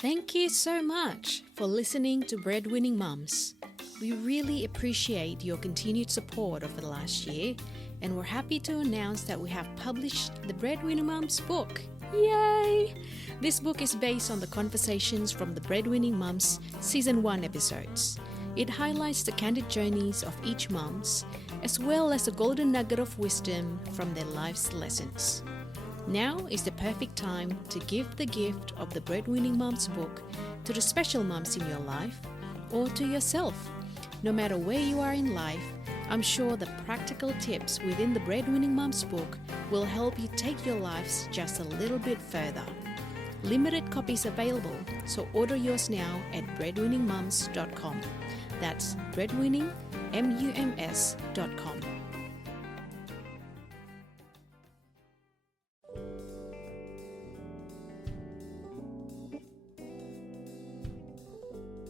Thank you so much for listening to Breadwinning Mums. We really appreciate your continued support over the last year, and we're happy to announce that we have published the Breadwinning Mums book. Yay! This book is based on the conversations from the Breadwinning Mums Season 1 episodes. It highlights the candid journeys of each mums, as well as a golden nugget of wisdom from their life's lessons. Now is the perfect time to give the gift of the Breadwinning Mums book to the special mums in your life or to yourself. No matter where you are in life, I'm sure the practical tips within the Breadwinning Mums book will help you take your lives just a little bit further. Limited copies available, so order yours now at breadwinningmums.com. That's breadwinningmums.com.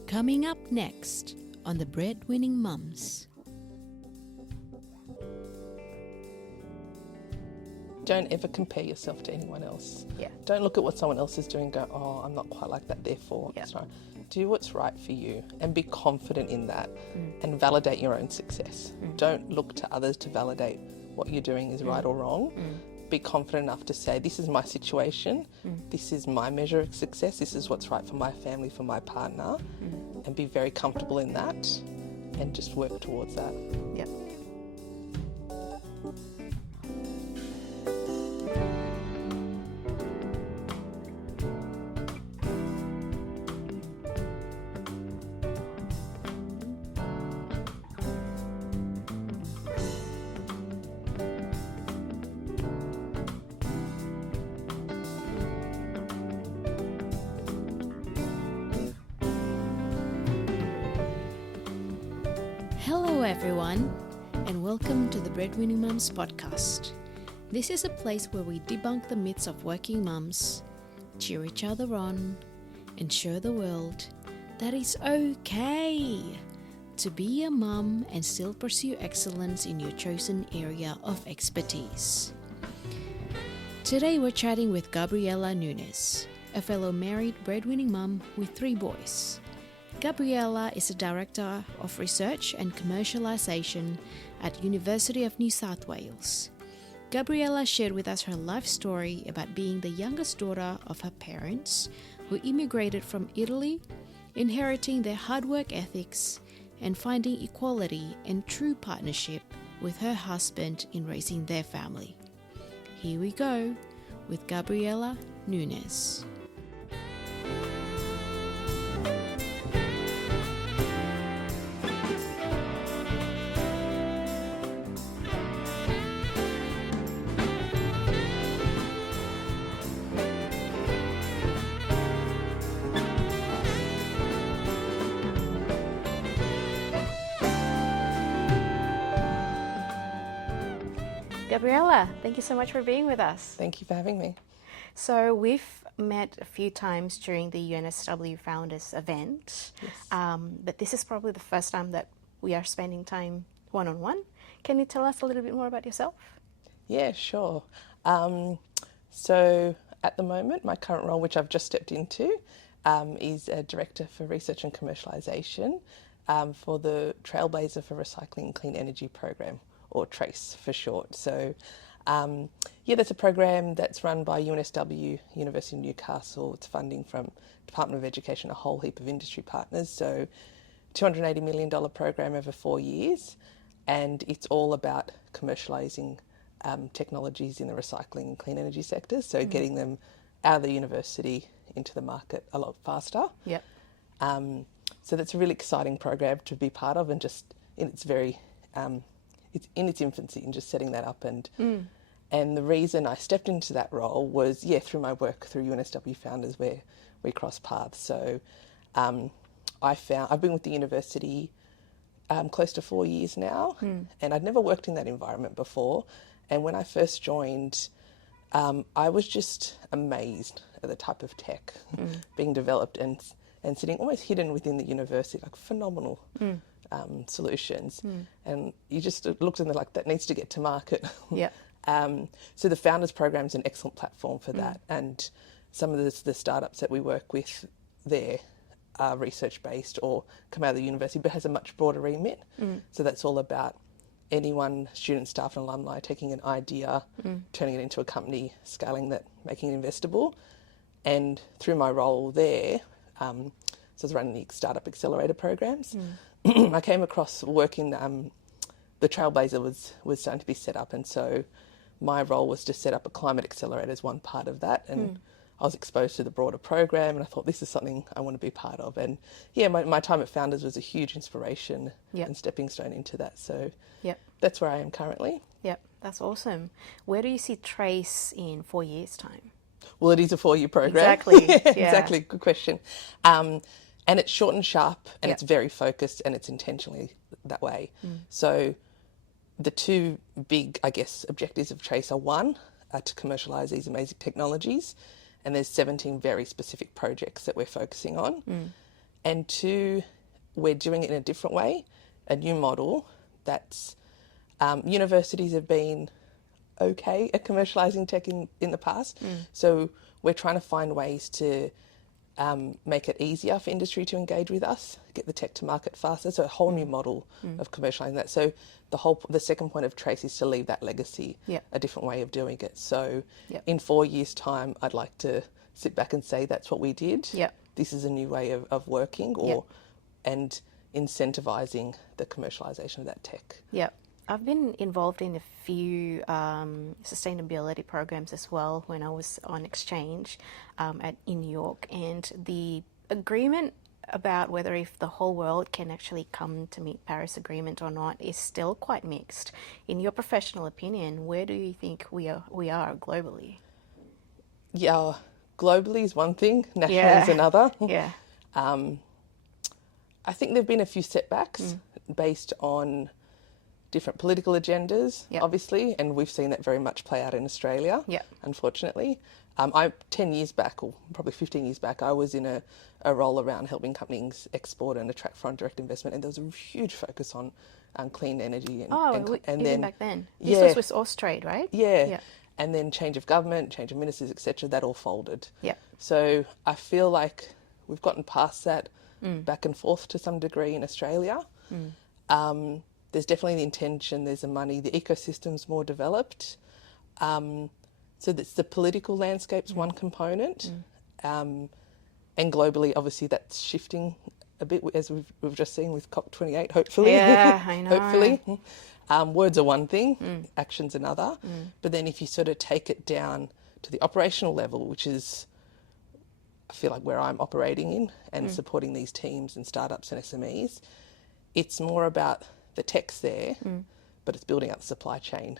Coming up next on the Breadwinning Mums. Don't ever compare yourself to anyone else. Yeah. Don't look at what someone else is doing and go, oh, I'm not quite like that, therefore it's right. Do what's right for you and be confident in that and validate your own success. Don't look to others to validate what you're doing is right or wrong. Be confident enough to say, this is my situation, this is my measure of success, this is what's right for my family, for my partner, and be very comfortable in that and just work towards that. Yep. Hello everyone, and welcome to the Breadwinning Mums podcast. This is a place where we debunk the myths of working mums, cheer each other on, and show the world that it's okay to be a mum and still pursue excellence in your chosen area of expertise. Today we're chatting with Gabriella Nunes, a fellow married breadwinning mum with 3 boys. Gabriella is a Director of Research and Commercialisation at University of New South Wales. Gabriella shared with us her life story about being the youngest daughter of her parents who immigrated from Italy, inheriting their hard work ethics and finding equality and true partnership with her husband in raising their family. Here we go with Gabriella Nunes. Gabriella, thank you so much for being with us. Thank you for having me. So we've met a few times during the UNSW Founders event, but this is probably the first time that we are spending time one-on-one. Can you tell us a little bit more about yourself? Yeah, sure. So at the moment, my current role, which I've just stepped into, is a Director for Research and Commercialisation for the Trailblazer for Recycling and Clean Energy program, or TRACE for short. So that's a program that's run by UNSW, University of Newcastle. It's funding from Department of Education, a whole heap of industry partners. So $280 million program over 4 years, and it's all about commercialising technologies in the recycling and clean energy sectors, so getting them out of the university into the market a lot faster. Yep. So that's a really exciting program to be part of, and just in its very it's in its infancy and just setting that up. And the reason I stepped into that role was, through my work through UNSW Founders, where we crossed paths. So I've been with the university close to 4 years now, and I'd never worked in that environment before. And when I first joined, I was just amazed at the type of tech being developed and sitting almost hidden within the university, like phenomenal solutions. And you just looked and they're like, that needs to get to market. Yep. So the Founders Program is an excellent platform for that. And some of the startups that we work with, there are research-based or come out of the university, but has a much broader remit. So that's all about anyone, student, staff and alumni, taking an idea, turning it into a company, scaling that, making it investable. And through my role there, so I was running the Startup Accelerator programs. I came across working, the Trailblazer was starting to be set up, and so my role was to set up a climate accelerator as one part of that. And I was exposed to the broader program, and I thought, this is something I want to be part of. And yeah, my time at Founders was a huge inspiration and stepping stone into that. So that's where I am currently. Yep, that's awesome. Where do you see Trace in 4 years' time? Well, it is a 4-year program. Exactly. Exactly. Good question. And it's short and sharp, and it's very focused, and it's intentionally that way. So the two big, I guess, objectives of Trace are one, to commercialise these amazing technologies, and there's 17 very specific projects that we're focusing on. And two, we're doing it in a different way, a new model that's, universities have been okay at commercialising tech in the past. So we're trying to find ways to make it easier for industry to engage with us, get the tech to market faster. So a whole new model of commercialising that. So the second point of Trace is to leave that legacy, a different way of doing it. So in 4 years' time, I'd like to sit back and say that's what we did. This is a new way of working and incentivising the commercialisation of that tech. I've been involved in a few sustainability programs as well when I was on exchange in New York, and the agreement about whether if the whole world can actually come to meet Paris Agreement or not is still quite mixed. In your professional opinion, where do you think we are globally? Yeah, globally is one thing, nationally is another. I think there have been a few setbacks based on different political agendas, obviously, and we've seen that very much play out in Australia, unfortunately. 10 years back, or probably 15 years back, I was in a role around helping companies export and attract foreign direct investment, and there was a huge focus on clean energy. And then back then. This was with Austrade, right? And then change of government, change of ministers, etc., that all folded. So I feel like we've gotten past that back and forth to some degree in Australia. There's definitely the intention, there's the money, the ecosystem's more developed. So that's the political landscape's one component. And globally, obviously, that's shifting a bit, as we've just seen with COP28, hopefully. Yeah, I know. Hopefully. Words are one thing, action's another. But then if you sort of take it down to the operational level, which is, I feel like where I'm operating in and supporting these teams and startups and SMEs, it's more about the tech's there, but it's building out the supply chain.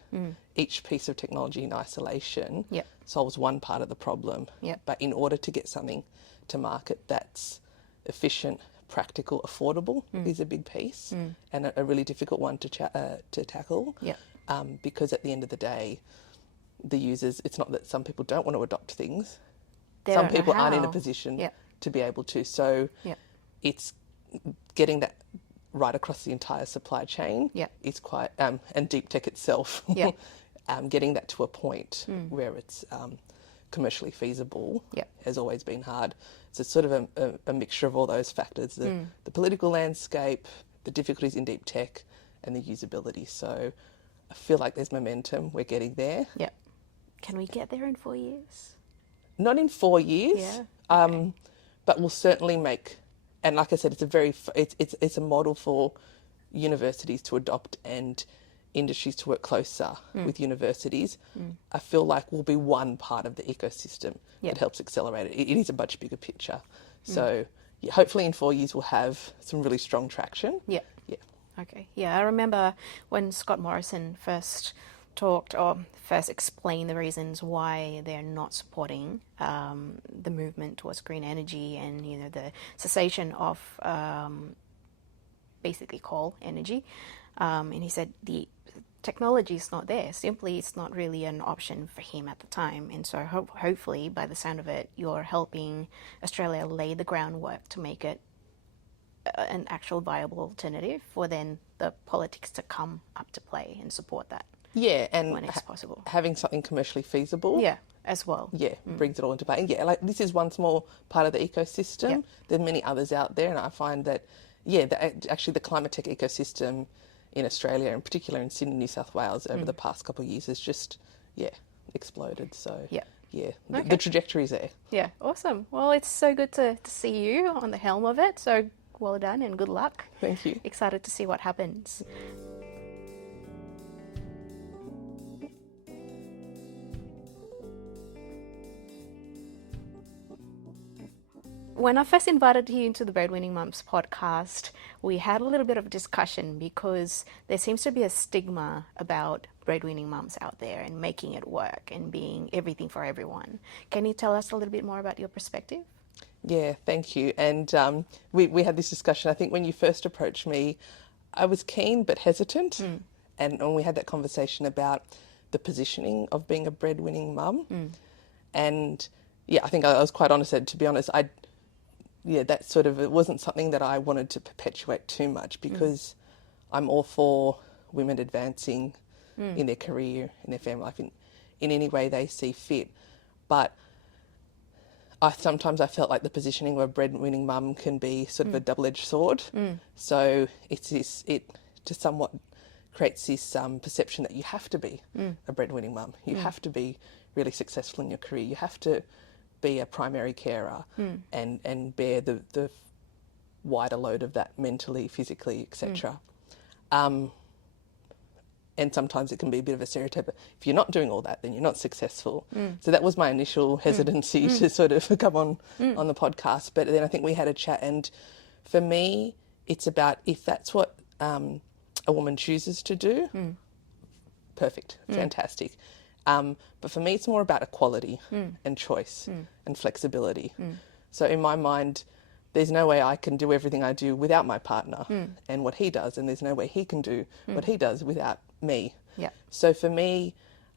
Each piece of technology in isolation solves one part of the problem. But in order to get something to market that's efficient, practical, affordable is a big piece and a really difficult one to tackle. Because at the end of the day, the users, it's not that some people don't want to adopt things. Some people aren't in a position to be able to. So it's getting that right across the entire supply chain is quite, and deep tech itself, getting that to a point where it's commercially feasible has always been hard. So it's sort of a mixture of all those factors, the political landscape, the difficulties in deep tech, and the usability. So I feel like there's momentum, we're getting there. Can we get there in 4 years? Not in 4 years, but we'll certainly make. And like I said, it's a model for universities to adopt and industries to work closer with universities. I feel like we'll be one part of the ecosystem that helps accelerate it. It is a much bigger picture. So hopefully in 4 years we'll have some really strong traction. Okay. I remember when Scott Morrison first talked or first explained the reasons why they're not supporting the movement towards green energy and the cessation of basically coal energy, and he said the technology is not there. Simply, it's not really an option for him at the time. And so hopefully, by the sound of it, you're helping Australia lay the groundwork to make it an actual viable alternative for then the politics to come up to play and support that. Yeah, and when it's possible. having something commercially feasible. Yeah, as well. Yeah, brings it all into play. And yeah, like this is one small part of the ecosystem. Yep. There are many others out there, and I find that, actually the climate tech ecosystem in Australia, in particular in Sydney, New South Wales, over the past couple of years has just, exploded. So, the trajectory's there. Yeah, awesome. Well, it's so good to see you on the helm of it. So well done and good luck. Thank you. Excited to see what happens. When I first invited you into the Breadwinning Mums podcast, we had a little bit of discussion because there seems to be a stigma about breadwinning mums out there and making it work and being everything for everyone. Can you tell us a little bit more about your perspective? Yeah, thank you. And we had this discussion. I think when you first approached me, I was keen but hesitant. And we had that conversation about the positioning of being a breadwinning mum. And I think I was quite honest. To be honest, it wasn't something that I wanted to perpetuate too much because I'm all for women advancing in their career, in their family life, in any way they see fit. But sometimes I felt like the positioning of a breadwinning mum can be sort of a double-edged sword. So it just somewhat creates this perception that you have to be a breadwinning mum. You have to be really successful in your career. You have to be a primary carer and bear the wider load of that mentally, physically, etc. And sometimes it can be a bit of a stereotype. If you're not doing all that, then you're not successful. So that was my initial hesitancy to sort of come on the podcast. But then I think we had a chat, and for me, it's about if that's what a woman chooses to do, perfect, fantastic. But for me, it's more about equality and choice and flexibility. So in my mind, there's no way I can do everything I do without my partner and what he does, and there's no way he can do what he does without me. Yeah. So for me,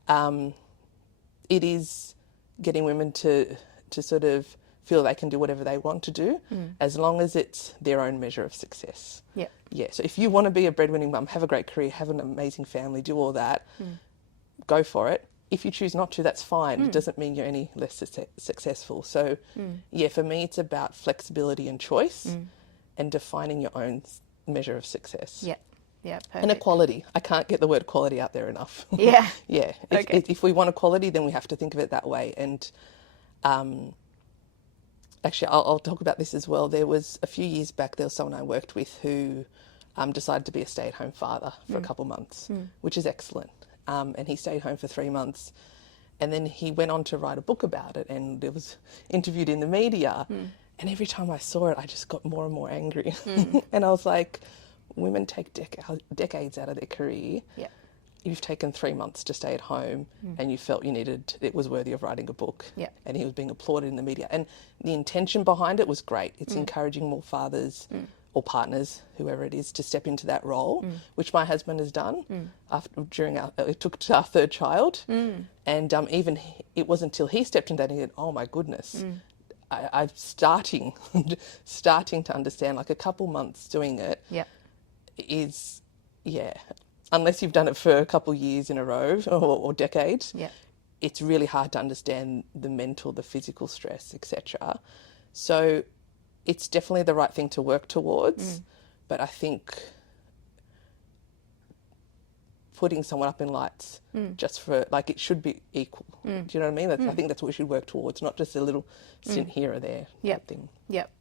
it is getting women to sort of feel they can do whatever they want to do, as long as it's their own measure of success. Yeah. Yeah. So if you want to be a breadwinning mum, have a great career, have an amazing family, do all that, go for it. If you choose not to, that's fine. It doesn't mean you're any less successful. So, for me, it's about flexibility and choice and defining your own measure of success. Yeah, yeah, perfect. And equality. I can't get the word equality out there enough. Yeah. Yeah. Okay. If we want equality, then we have to think of it that way. And actually, I'll talk about this as well. There was a few years back, there was someone I worked with who decided to be a stay-at-home father for a couple of months, which is excellent. And he stayed home for 3 months, and then he went on to write a book about it, and it was interviewed in the media. And every time I saw it, I just got more and more angry. And I was like, women take decades out of their career. Yeah. You've taken 3 months to stay at home, and you felt it was worthy of writing a book. Yeah. And he was being applauded in the media. And the intention behind it was great. It's encouraging more fathers or partners, whoever it is, to step into that role, which my husband has done it took to our third child. And it wasn't until he stepped into that and he said, oh my goodness, I'm starting to understand, like a couple months doing it is, unless you've done it for a couple years in a row or decades, it's really hard to understand the mental, the physical stress, etc. So it's definitely the right thing to work towards, but I think putting someone up in lights just for, like, it should be equal. Do you know what I mean? I think that's what we should work towards, not just a little stint here or there type thing. Yep,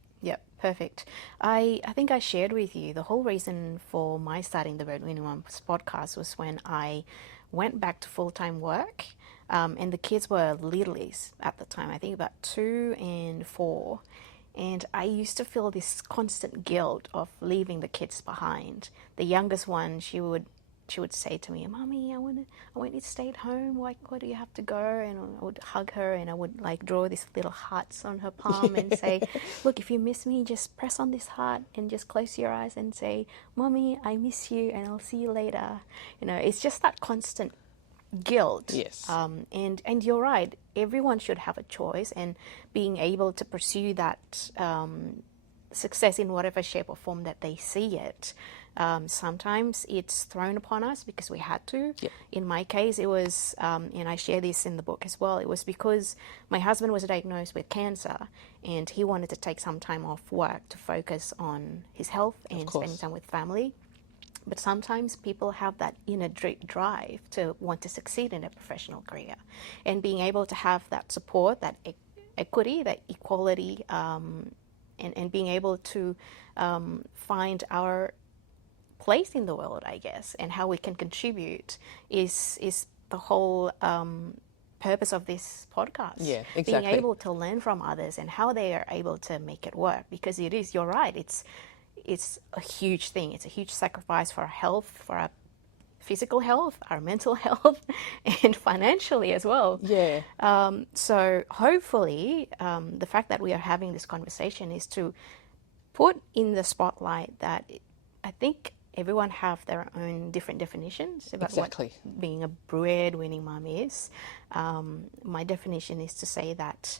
perfect. I think I shared with you the whole reason for my starting the Breadwinning Mums podcast was when I went back to full-time work, and the kids were littlies at the time, I think about 2 and 4. And I used to feel this constant guilt of leaving the kids behind. The youngest one, she would say to me, "Mommy, I want you to stay at home. Why do you have to go?" And I would hug her and I would like draw these little hearts on her palm and say, "Look, if you miss me, just press on this heart and just close your eyes and say, 'Mommy, I miss you and I'll see you later.'" You know, it's just that constant guilt. Yes. And you're right. Everyone should have a choice, and being able to pursue that success in whatever shape or form that they see it. Sometimes it's thrown upon us because we had to. Yep. In my case, it was, and I share this in the book as well, it was because my husband was diagnosed with cancer and he wanted to take some time off work to focus on his health and spending time with family. But sometimes people have that inner drive to want to succeed in their professional career. And being able to have that support, that equity, that equality, and being able to find our place in the world, I guess, and how we can contribute is the whole purpose of this podcast. Yeah, exactly. Being able to learn from others and how they are able to make it work. Because it is, you're right, it's a huge thing. It's a huge sacrifice for our health, for our physical health, our mental health, and financially as well. Yeah. So hopefully, the fact that we are having this conversation is to put in the spotlight that I think everyone have their own different definitions about what being a breadwinning mum is. My definition is to say that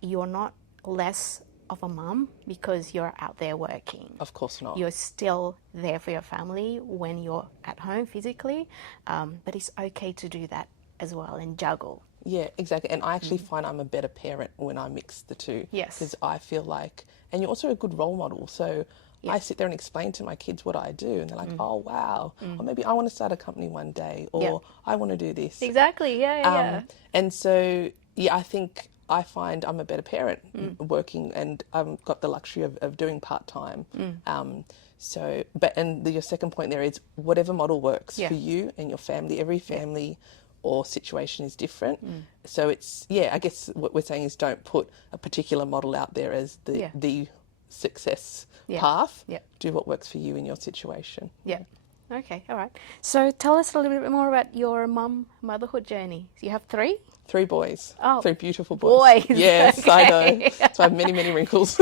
you're not less of a mum because you're out there working. Of course not. You're still there for your family when you're at home physically, but it's okay to do that as well and juggle. Yeah, exactly. And I actually find I'm a better parent when I mix the two. Yes. Because I feel like, and you're also a good role model. So I sit there and explain to my kids what I do, and they're like, oh, wow. Or maybe I want to start a company one day, or I want to do this. Exactly, yeah. And so, yeah, I find I'm a better parent working, and I've got the luxury of doing part-time. And your second point there is whatever model works for you and your family. Every family or situation is different. So it's, I guess what we're saying is don't put a particular model out there as the success path. Do what works for you in your situation. Yeah. Okay, all right. So tell us a little bit more about your motherhood journey. You have 3? 3 boys. Oh. 3 beautiful boys. Yes, okay. I know. So I have many, many wrinkles.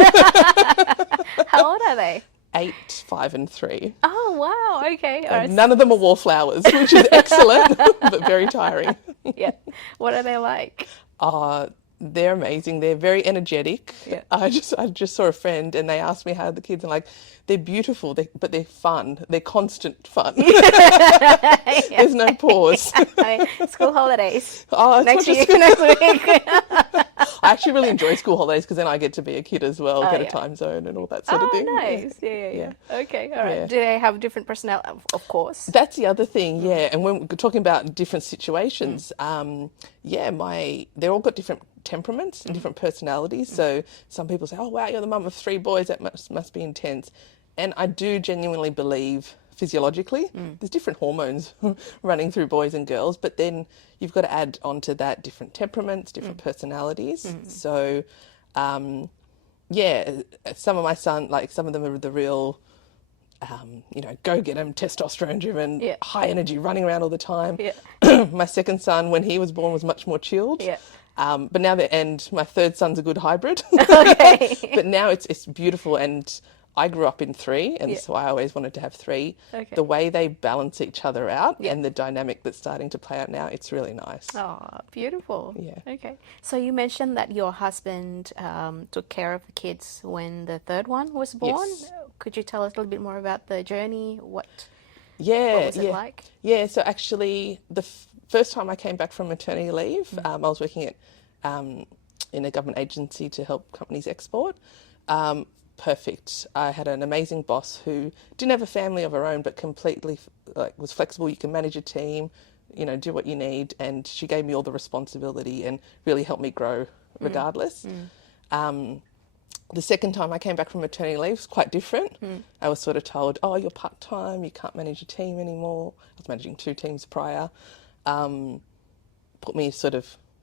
How old are they? 8, 5 and 3. Oh, wow. Okay. All right. None of them are wallflowers, which is excellent, but very tiring. Yeah. What are they like? They're amazing. They're very energetic. Yeah. I just saw a friend and they asked me how the kids are like. They're beautiful, but they're fun. They're constant fun. There's no pause. School holidays. Oh, next week. I actually really enjoy school holidays because then I get to be a kid as well, get a time zone and all that sort of thing. Oh, nice. Yeah. Okay, all right. Yeah. Do they have different personality? Of course. That's the other thing, And when we're talking about different situations, they're all got different temperaments and different personalities. So some people say, oh, wow, you're the mum of 3 boys. That must be intense. And I do genuinely believe physiologically there's different hormones running through boys and girls, but then you've got to add onto that different temperaments, different personalities. So, some of my son, like some of them are the real, go get them, testosterone driven, high energy, running around all the time. Yeah. My second son, when he was born, was much more chilled. Yeah. But now my third son's a good hybrid. Okay. But now it's beautiful, and I grew up in 3, and so I always wanted to have 3. Okay. The way they balance each other out and the dynamic that's starting to play out now, it's really nice. Oh, beautiful. Yeah. Okay. So you mentioned that your husband took care of the kids when the third one was born. Yes. Could you tell us a little bit more about the journey? What was it like? Yeah, so actually the first time I came back from maternity leave, I was working at in a government agency to help companies export. Perfect. I had an amazing boss who didn't have a family of her own, but completely was flexible. You can manage a team, do what you need. And she gave me all the responsibility and really helped me grow regardless. The second time I came back from maternity leave was quite different. I was sort of told, oh, you're part-time, you can't manage a team anymore. I was managing 2 teams prior. Put me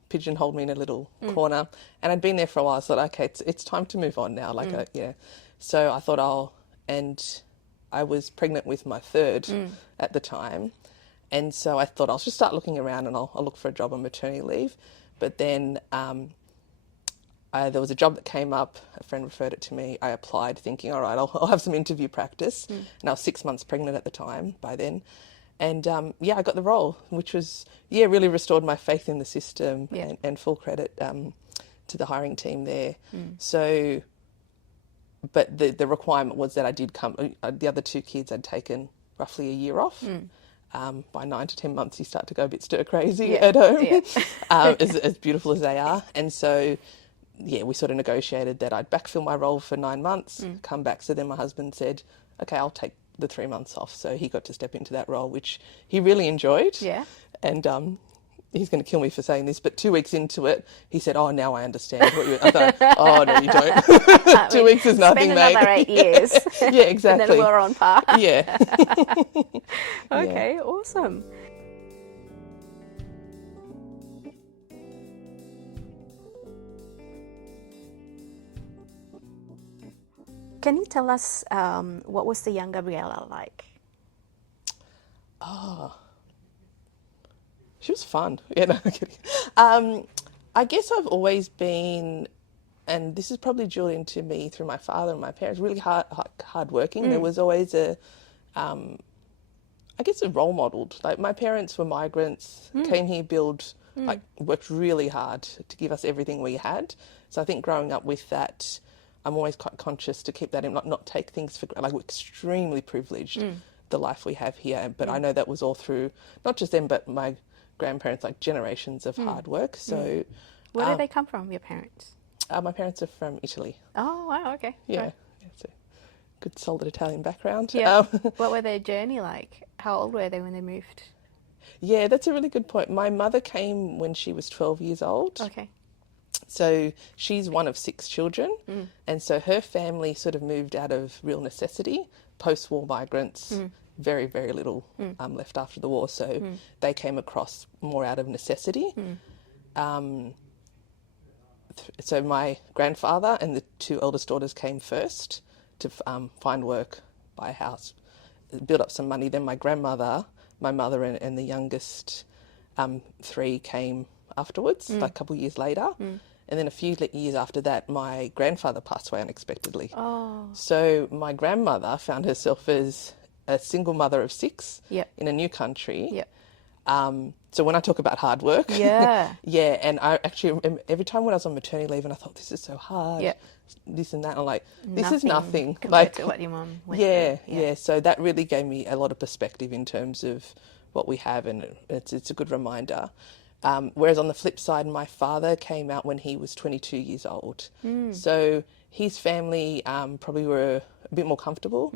pigeonholed me in a little corner, and I'd been there for a while. So I thought, okay, it's time to move on now. So I thought and I was pregnant with my 3rd at the time, and so I thought I'll just start looking around and I'll look for a job on maternity leave. But then there was a job that came up. A friend referred it to me. I applied, thinking, all right, I'll have some interview practice. And I was 6 months pregnant at the time by then. And I got the role, which was, really restored my faith in the system, and full credit to the hiring team there. So but the requirement was that I did come. The other two kids I'd taken roughly a year off. By 9 to 10 months, you start to go a bit stir crazy at home, as beautiful as they are. And so, we sort of negotiated that I'd backfill my role for 9 months, come back. So then my husband said, okay, I'll take the 3 months off. So he got to step into that role, which he really enjoyed. Yeah. And he's going to kill me for saying this, but 2 weeks into it, he said, "Oh, now I understand what you." I thought, "Oh no, you don't." 2 weeks is nothing, mate. Spend another 8 years. Yeah, exactly. And then we're on par. Yeah. Okay, awesome. Can you tell us what was the young Gabriella like? She was fun. Yeah, no, I'm kidding. I guess I've always been, and this is probably due into me through my father and my parents, really hard working. There was always a role modelled. Like, my parents were migrants, came here, worked really hard to give us everything we had. So I think growing up with that, I'm always quite conscious to keep that in, not take things for granted. Like, we're extremely privileged, the life we have here. But I know that was all through, not just them, but my grandparents, like generations of hard work. So, where did they come from, your parents? My parents are from Italy. Oh, wow, okay. Yeah, Right. it's a good solid Italian background. Yeah. What were their journey like? How old were they when they moved? Yeah, that's a really good point. My mother came when she was 12 years old. Okay. So she's one of 6 children. And so her family sort of moved out of real necessity, post-war migrants, very, very little left after the war. So they came across more out of necessity. So my grandfather and the 2 eldest daughters came first to find work, buy a house, build up some money. Then my grandmother, my mother and the youngest 3 came afterwards, like a couple of years later. And then a few years after that, my grandfather passed away unexpectedly. Oh. So my grandmother found herself as a single mother of 6 in a new country. Yep. So when I talk about hard work, and I actually remember every time when I was on maternity leave and I thought, this is so hard, this and that, I'm like, this is nothing compared to what your mum went through. Yeah. So that really gave me a lot of perspective in terms of what we have, and it's a good reminder. Whereas on the flip side, my father came out when he was 22 years old. So his family probably were a bit more comfortable.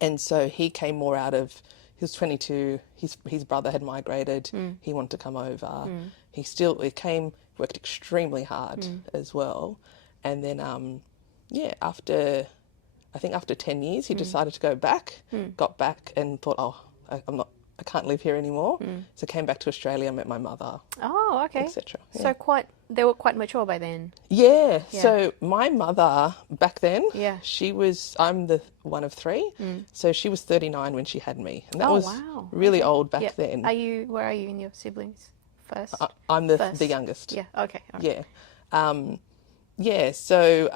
And so he came more out of, he was 22, his brother had migrated, he wanted to come over. He worked extremely hard as well. And then, after 10 years, he decided to go back, got back and thought, I can't live here anymore. So came back to Australia, met my mother. Oh, okay. Etc. Yeah. So they were quite mature by then. Yeah. So my mother back then, I'm the one of 3. So she was 39 when she had me, and that was really old back then. Where are you in your siblings? First. I'm the youngest. Yeah. Okay. Yeah. So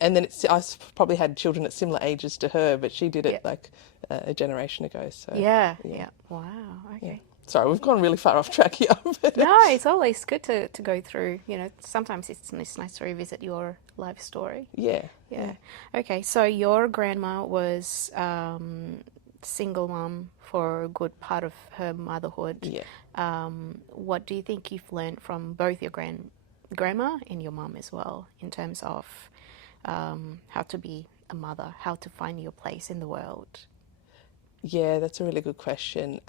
and then I probably had children at similar ages to her, but she did it like a generation ago. So yeah. Wow. Okay. Yeah. Sorry, we've gone really far off track here. No, it's always good to go through. Sometimes it's nice to revisit your life story. Yeah. Okay, so your grandma was single mom for a good part of her motherhood. Yeah. What do you think you've learned from both your grandma and your mom as well, in terms of how to be a mother, how to find your place in the world? Yeah, that's a really good question.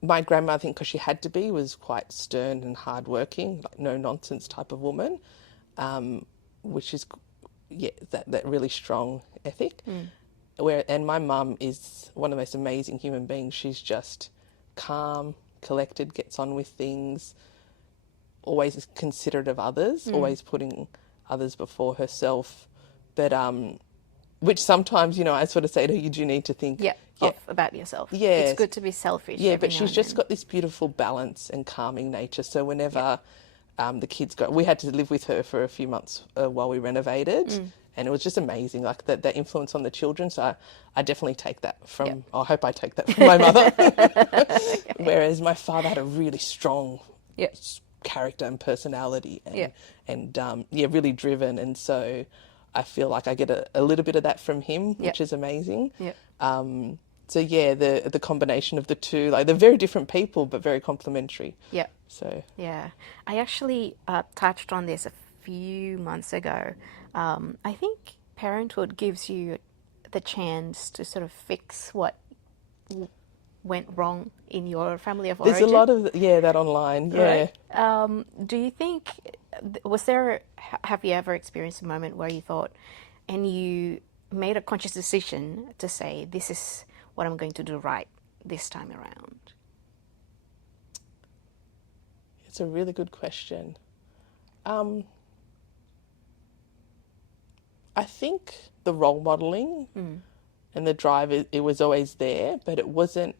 My grandma, I think because she had to be, was quite stern and hardworking, like no-nonsense type of woman, which is, that really strong ethic. And my mum is one of the most amazing human beings. She's just calm, collected, gets on with things, always is considerate of others, always putting others before herself. But which sometimes, I sort of say to her, you do need to think about yourself. Yeah. It's good to be selfish. Yeah, but she's just got this beautiful balance and calming nature. So whenever the kids we had to live with her for a few months while we renovated. And it was just amazing, like that influence on the children. So I definitely take that from, I hope I take that from my mother. Whereas my father had a really strong, character and personality Yeah. and really driven. And so I feel like I get a little bit of that from him, which is amazing. Yeah. So yeah, the combination of the two, like they're very different people, but very complementary. Yeah. So Yeah. I actually touched on this a few months ago. I think parenthood gives you the chance to sort of fix what went wrong in your family of origin. there's a lot of that online. Yeah. Right. Do you think, have you ever experienced a moment where you thought, and you made a conscious decision to say, this is what I'm going to do right this time around? It's a really good question. I think the role modelling and the drive, it was always there, but it wasn't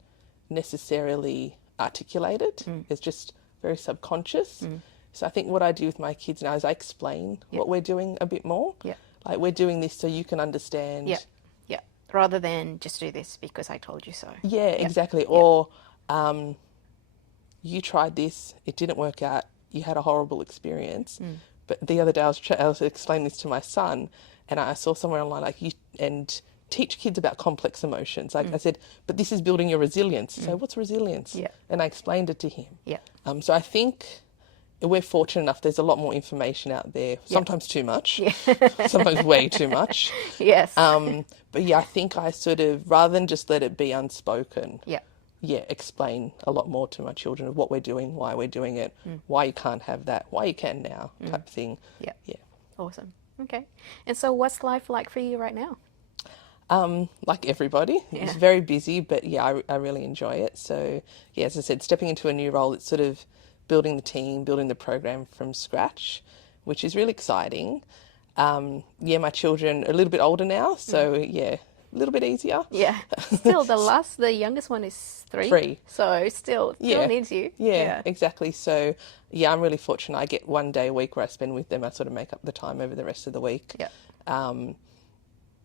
necessarily articulated. It's just very subconscious. So I think what I do with my kids now is I explain what we're doing a bit more. Yeah. Like, we're doing this so you can understand. Yeah. Yeah. Rather than just do this because I told you so. Yeah, exactly. Or you tried this, it didn't work out, you had a horrible experience. But the other day I was explaining this to my son, and I saw somewhere online, like, and teach kids about complex emotions. Like I said, but this is building your resilience. So what's resilience? Yeah. And I explained it to him. Yeah. So I think we're fortunate enough, there's a lot more information out there, sometimes too much, sometimes way too much. Yes. But yeah, I think I sort of, rather than just let it be unspoken, explain a lot more to my children of what we're doing, why we're doing it, why you can't have that, why you can now, type of thing. Yeah. Yeah. Awesome. Okay. And so what's life like for you right now? Like everybody, it's very busy, but yeah, I really enjoy it. So yeah, as I said, stepping into a new role, it's sort of building the team, building the program from scratch, which is really exciting. My children are a little bit older now, so a little bit easier. Yeah. Still, the youngest one is 3. 3. So still needs you. Yeah, exactly. So yeah, I'm really fortunate. I get one day a week where I spend with them. I sort of make up the time over the rest of the week. Yeah.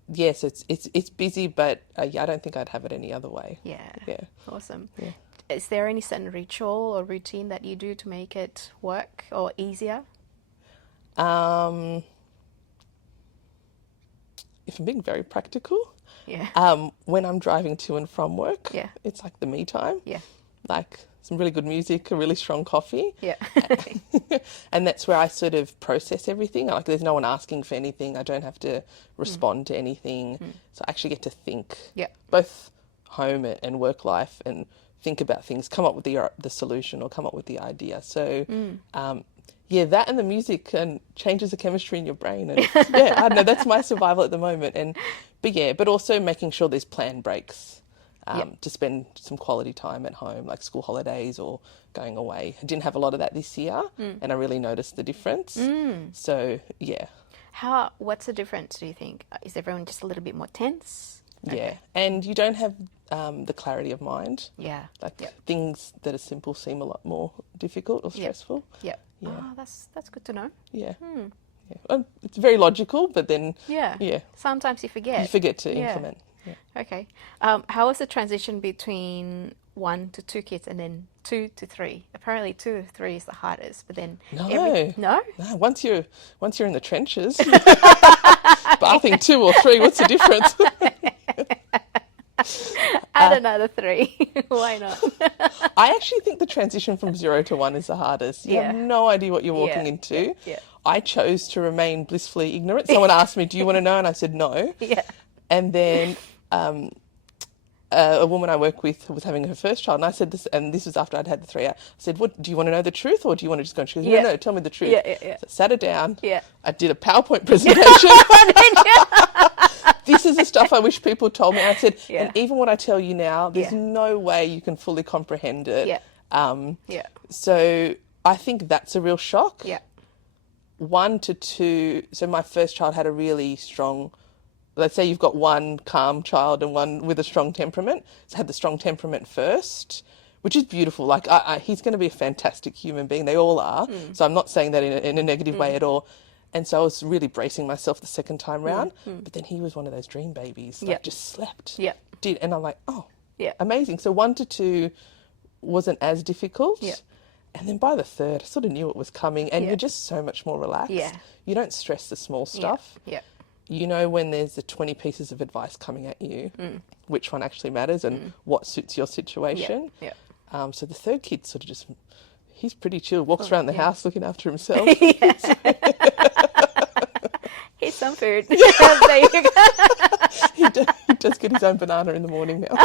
Yes, it's busy, but I don't think I'd have it any other way. Yeah. Yeah. Awesome. Yeah. Is there any certain ritual or routine that you do to make it work or easier? If I'm being very practical, when I'm driving to and from work, it's like the me time. Yeah. Like some really good music, a really strong coffee. Yeah. And that's where I sort of process everything. Like, there's no one asking for anything. I don't have to respond to anything. So I actually get to think, both home and work life, and think about things, come up with the solution or come up with the idea. So, that and the music and changes the chemistry in your brain. And I don't know, that's my survival at the moment. But also making sure there's planned breaks. To spend some quality time at home, like school holidays or going away. I didn't have a lot of that this year, and I really noticed the difference. So, yeah. What's the difference, do you think? Is everyone just a little bit more tense? Yeah, and you don't have the clarity of mind. Yeah. Things that are simple seem a lot more difficult or stressful. Yeah. Yeah. Oh, that's good to know. Yeah. It's very logical, but then... Yeah. Sometimes you forget. You forget to implement. Yeah. Okay. How was the transition between 1 to 2 kids and then 2 to 3? Apparently 2 to 3 is the hardest, but then... No. Once you're in the trenches, bathing 2 or 3, what's the difference? Add another 3. Why not? I actually think the transition from 0 to 1 is the hardest. You have no idea what you're walking into. Yeah. I chose to remain blissfully ignorant. Someone asked me, do you want to know? And I said no. Yeah. And then a woman I work with was having her first child, and I said this, and this was after I'd had the 3 out. I said, "What do you want to know the truth, or do you want to just go?" And she goes, "No, tell me the truth." Yeah. So I sat her down. Yeah. I did a PowerPoint presentation. This is the stuff I wish people told me. I said, and even what I tell you now, there's no way you can fully comprehend it. Yeah. So I think that's a real shock. Yeah. 1 to 2. So my first child had a really strong. Let's say you've got one calm child and one with a strong temperament. So I had the strong temperament first, which is beautiful. Like, he's going to be a fantastic human being. They all are. So I'm not saying that in a negative way at all. And so I was really bracing myself the second time round. But then he was one of those dream babies. Like, just slept. Yeah. And I'm like, amazing. So 1 to 2 wasn't as difficult. Yeah. And then by the third, I sort of knew it was coming, and Yeah. you're just so much more relaxed. Yeah. You don't stress the small stuff. Yeah. You know when there's the 20 pieces of advice coming at you, which one actually matters and what suits your situation. Yeah. So the third kid sort of just, he's pretty chill, walks around the house looking after himself. Here's some food. There you go. He does get his own banana in the morning now.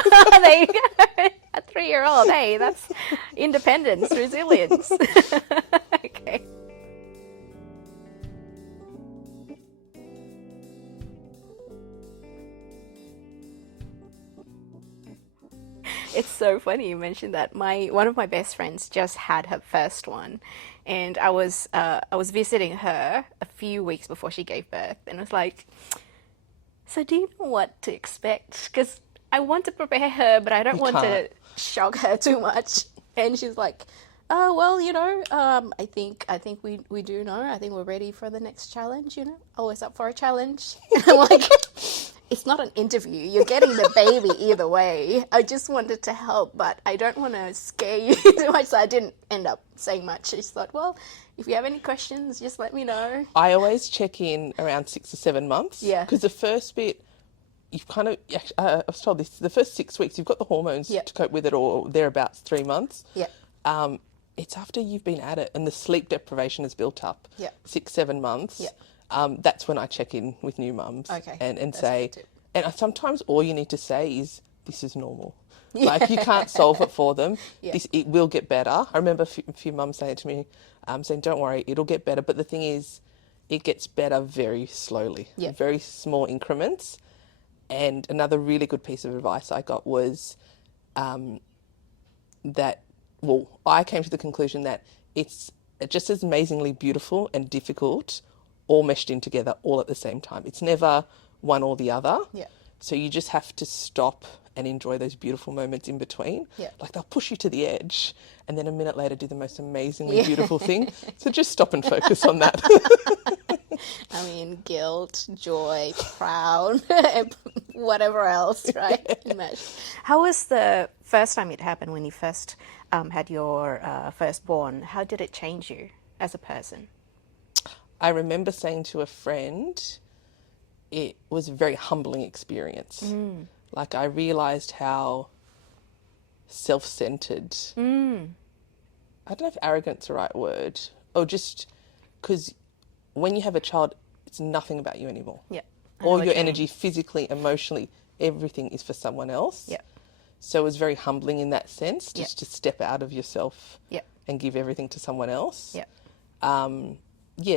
There you go. A 3-year-old. Hey, that's independence, resilience. Okay. It's so funny you mentioned that. One of my best friends just had her first one, and I was visiting her a few weeks before she gave birth, and I was like, "So do you know what to expect? Because I want to prepare her, but I don't want to shock her too much." And she's like, "Oh well, I think we do know. I think we're ready for the next challenge. Always up for a challenge." And I'm like, it's not an interview. You're getting the baby either way. I just wanted to help, but I don't want to scare you too much, so I didn't end up saying much. I just thought, well, if you have any questions, just let me know. I always check in around 6 or 7 months. Yeah. Because the first bit, you've kind of, I was told this, the first 6 weeks, you've got the hormones to cope with it, or thereabouts 3 months. Yeah. It's after you've been at it and the sleep deprivation has built up. Yeah. 6, 7 months. Yeah. That's when I check in with new mums. Okay. And That's say, good too. and sometimes all you need to say is, this is normal. Like, you can't solve it for them. Yeah. It will get better. I remember a few mums saying it to me, saying, don't worry, it'll get better. But the thing is, it gets better very slowly, very small increments. And another really good piece of advice I got was that, well, I came to the conclusion that it's just as amazingly beautiful and difficult all meshed in together all at the same time. It's never one or the other. Yeah. So you just have to stop and enjoy those beautiful moments in between. Yeah. Like, they'll push you to the edge and then a minute later do the most amazingly beautiful thing. So just stop and focus on that. I mean, guilt, joy, proud, whatever else, right? How was the first time it happened when you first had your firstborn? How did it change you as a person? I remember saying to a friend, it was a very humbling experience. Like, I realised how self-centred, I don't know if arrogant's the right word, or just because when you have a child, it's nothing about you anymore. Yeah. All your energy, physically, emotionally, everything is for someone else. Yeah. So it was very humbling in that sense, just to step out of yourself and give everything to someone else. Yeah.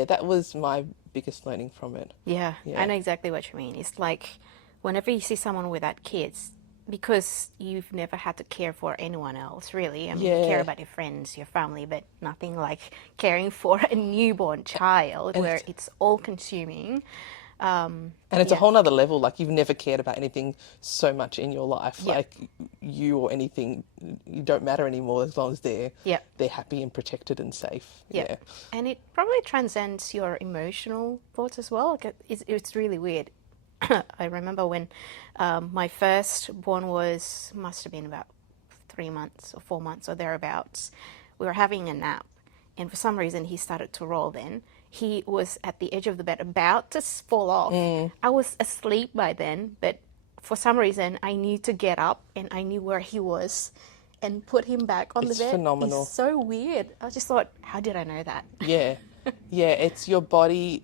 That was my biggest learning from it. Yeah, I know exactly what you mean. It's like whenever you see someone without kids, because you've never had to care for anyone else, really. I mean, you care about your friends, your family, but nothing like caring for a newborn child where it's all-consuming. And it's a whole nother level. Like, you've never cared about anything so much in your life. Like, you or anything, you don't matter anymore as long as they're happy and protected and safe. Yeah. And it probably transcends your emotional thoughts as well. Like, it's really weird. I remember when my firstborn must have been about 3 months or 4 months or thereabouts. We were having a nap, and for some reason he started to roll then. He was at the edge of the bed about to fall off. I was asleep by then, but for some reason I knew to get up and I knew where he was and put him back on the bed. It's phenomenal. It's so weird. I just thought, how did I know that? Yeah. It's your body,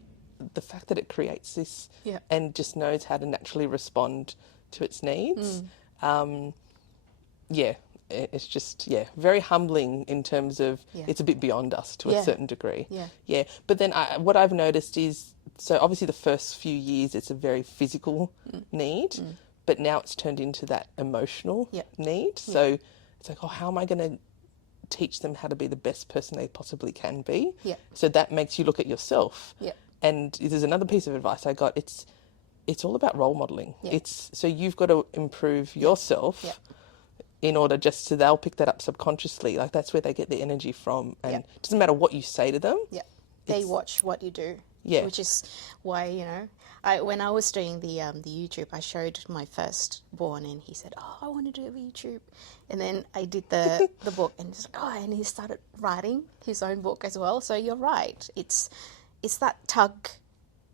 the fact that it creates this and just knows how to naturally respond to its needs. It's just, very humbling in terms of it's a bit beyond us to a certain degree. Yeah. But then what I've noticed is, so obviously the first few years it's a very physical need, but now it's turned into that emotional need. So it's like, how am I going to teach them how to be the best person they possibly can be? So that makes you look at yourself. And there's another piece of advice I got. It's all about role modelling. So you've got to improve yourself in order so they'll pick that up subconsciously. Like, that's where they get the energy from. And it doesn't matter what you say to them. They watch what you do. Yeah. Which is why, you know, when I was doing the YouTube, I showed my firstborn, and he said, "Oh, I want to do a YouTube," and then I did the book, and he's like, "Oh," and he started writing his own book as well. So you're right. It's that tug,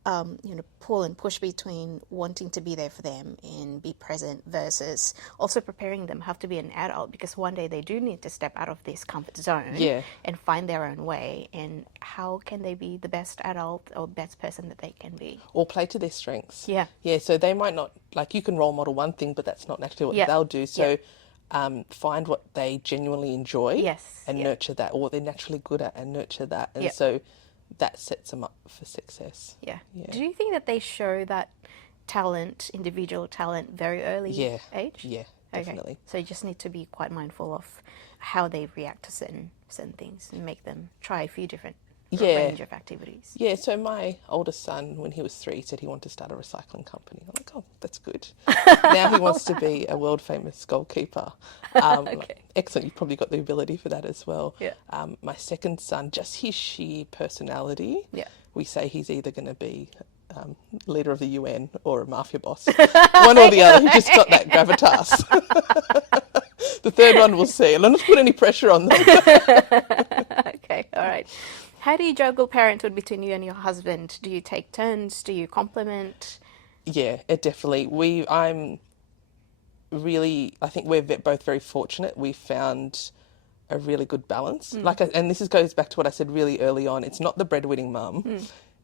you know, pull and push between wanting to be there for them and be present versus also preparing them have to be an adult, because one day they do need to step out of this comfort zone and find their own way. And how can they be the best adult or best person that they can be? Or play to their strengths. Yeah. Yeah, so they might not, like, you can role model one thing, but that's not actually what they'll do. So find what they genuinely enjoy and nurture that, or what they're naturally good at and nurture that. And so that sets them up for success. Yeah. Do you think that they show that talent, individual talent, very early age? Yeah, definitely. Okay. So you just need to be quite mindful of how they react to certain things and make them try a few different range of activities. Yeah, so my oldest son, when he was 3, said he wanted to start a recycling company. I'm like, oh, that's good. Now he wants to be a world famous goalkeeper. Like, excellent, you've probably got the ability for that as well. Yeah. My second son, just his sheer personality, we say he's either going to be leader of the UN or a mafia boss. One or the other. He just got that gravitas. The third one we'll see. And I'm not put any pressure on them. Okay, all right. How do you juggle parenthood between you and your husband? Do you take turns? Do you complement? Yeah, it definitely. I think we're both very fortunate. We found a really good balance. And this goes back to what I said really early on. It's not the breadwinning mum.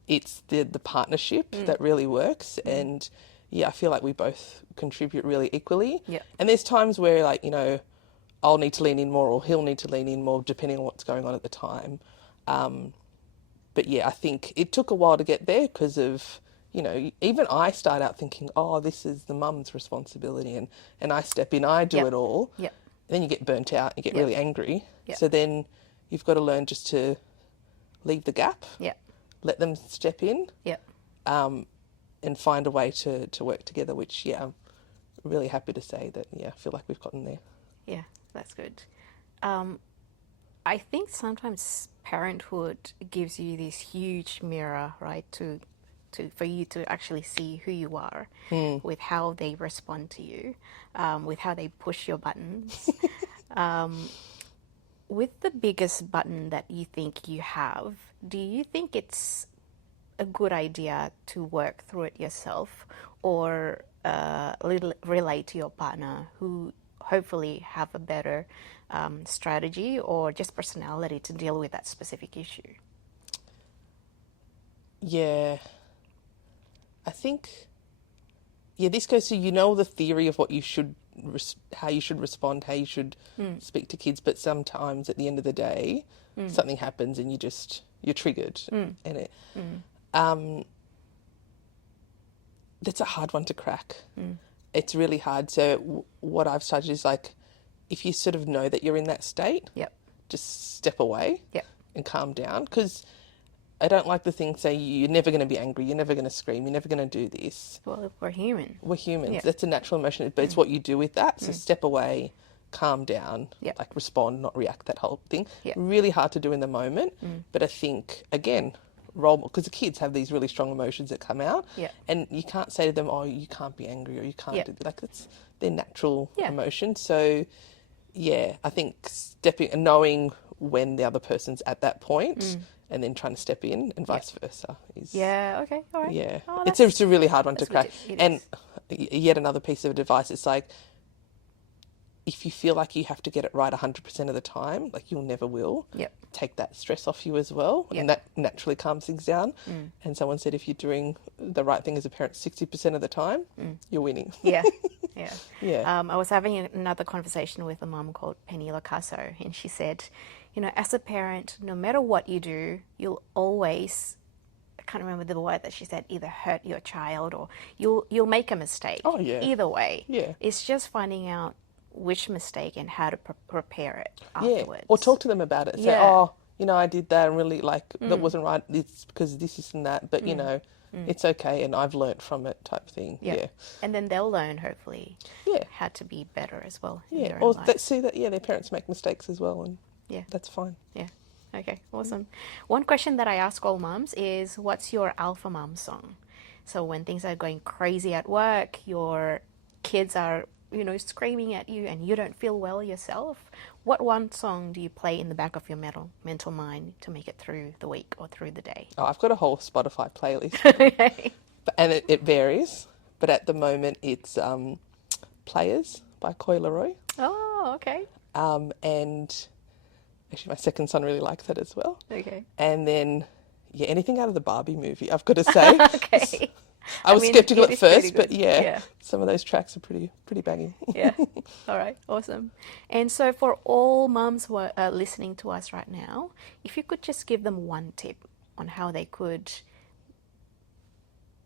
It's the partnership that really works. And yeah, I feel like we both contribute really equally. Yeah. And there's times where, like, you know, I'll need to lean in more or he'll need to lean in more depending on what's going on at the time. But yeah, I think it took a while to get there because of, you know, even I start out thinking, oh, this is the mum's responsibility, and I step in, I do it all. Yeah. Then you get burnt out, you get really angry. So then you've got to learn just to leave the gap, let them step in, and find a way to work together, which, I'm really happy to say that, I feel like we've gotten there. Yeah, that's good. I think sometimes parenthood gives you this huge mirror, right, for you to actually see who you are with how they respond to you, with how they push your buttons. With the biggest button that you think you have, do you think it's a good idea to work through it yourself, or relate to your partner who hopefully have a better strategy or just personality to deal with that specific issue? Yeah, I think, this goes to, the theory of what you should, how you should respond, how you should speak to kids, but sometimes at the end of the day, something happens and you're triggered, and it, that's a hard one to crack. It's really hard. So what I've started is, like, if you sort of know that you're in that state, just step away and calm down, because I don't like the thing say you're never going to be angry, you're never going to scream, you're never going to do this. Well, we're human. We're humans. That's a natural emotion, but it's what you do with that. So step away, calm down, like respond, not react, that whole thing. Really hard to do in the moment, but I think, again, because the kids have these really strong emotions that come out, and you can't say to them, oh, you can't be angry or you can't do, like, that's their natural emotion. So I think stepping and knowing when the other person's at that point and then trying to step in and vice versa is okay, all right. It's a really hard one to crack. And yet another piece of advice, it's like, if you feel like you have to get it right 100% of the time, like, you'll never will, take that stress off you as well, and that naturally calms things down. And someone said, if you're doing the right thing as a parent 60% of the time, you're winning. I was having another conversation with a mum called Penny Lacasso, and she said, as a parent, no matter what you do, you'll always, I can't remember the word that she said, either hurt your child or you'll make a mistake. Oh, yeah. Either way. Yeah. It's just finding out which mistake and how to prepare it afterwards. Or talk to them about it. Say, I did that and really, like, that wasn't right. It's because this and that, but, it's okay and I've learnt from it, type thing. Yeah. And then they'll learn, hopefully, how to be better as well. Or see that, their parents make mistakes as well, and that's fine. Yeah. Okay, awesome. One question that I ask all mums is, what's your alpha mum song? So when things are going crazy at work, your kids are, screaming at you and you don't feel well yourself, what one song do you play in the back of your mental mind to make it through the week or through the day? Oh, I've got a whole Spotify playlist. Okay. And it varies, but at the moment it's Players by Coy Leroy. Oh, okay. And actually my second son really likes that as well. Okay. And then, anything out of the Barbie movie, I've got to say. Okay. I was skeptical at first, but yeah, some of those tracks are pretty banging. Yeah. All right. Awesome. And so for all mums who are listening to us right now, if you could just give them one tip on how they could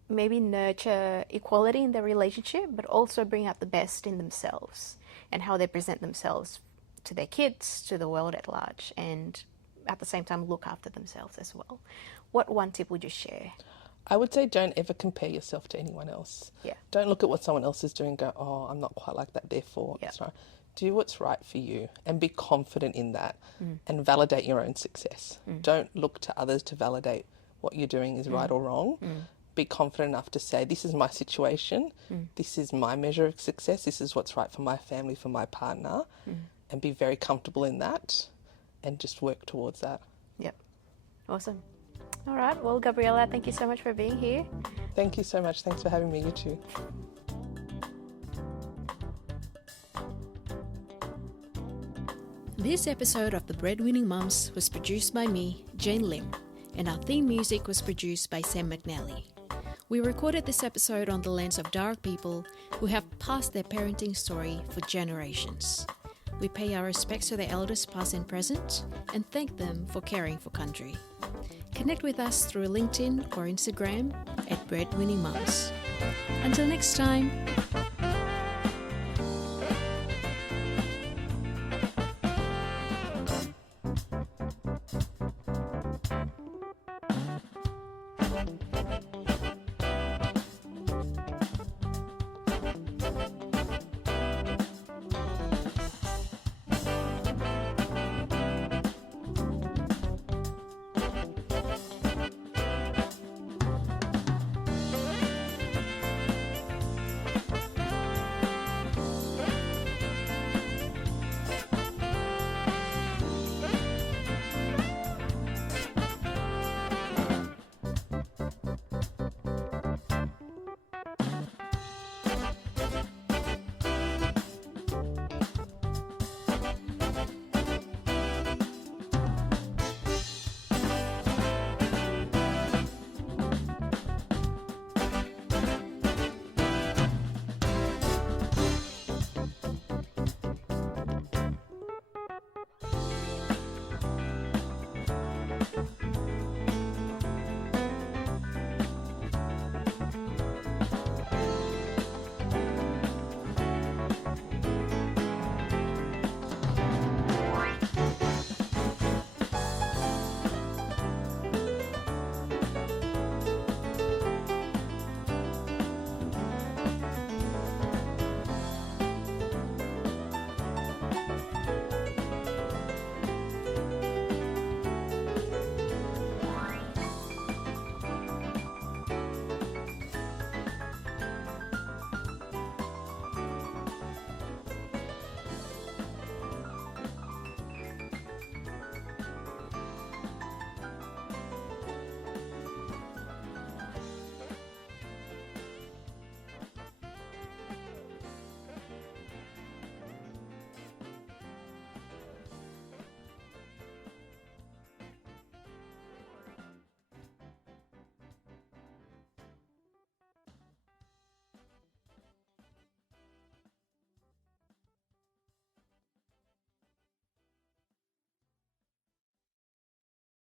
maybe nurture equality in their relationship, but also bring out the best in themselves and how they present themselves to their kids, to the world at large, and at the same time look after themselves as well. What one tip would you share? I would say don't ever compare yourself to anyone else. Yeah. Don't look at what someone else is doing and go, oh, I'm not quite like that, therefore it's right. Do what's right for you and be confident in that and validate your own success. Don't look to others to validate what you're doing is right or wrong. Be confident enough to say, this is my situation, this is my measure of success, this is what's right for my family, for my partner, and be very comfortable in that and just work towards that. Yep. Awesome. All right. Well, Gabriella, thank you so much for being here. Thank you so much. Thanks for having me, you too. This episode of The Breadwinning Mums was produced by me, Jane Lim, and our theme music was produced by Sam McNally. We recorded this episode on the lens of Darug people who have passed their parenting story for generations. We pay our respects to their elders past and present and thank them for caring for country. Connect with us through LinkedIn or Instagram at Breadwinning Mums. Until next time.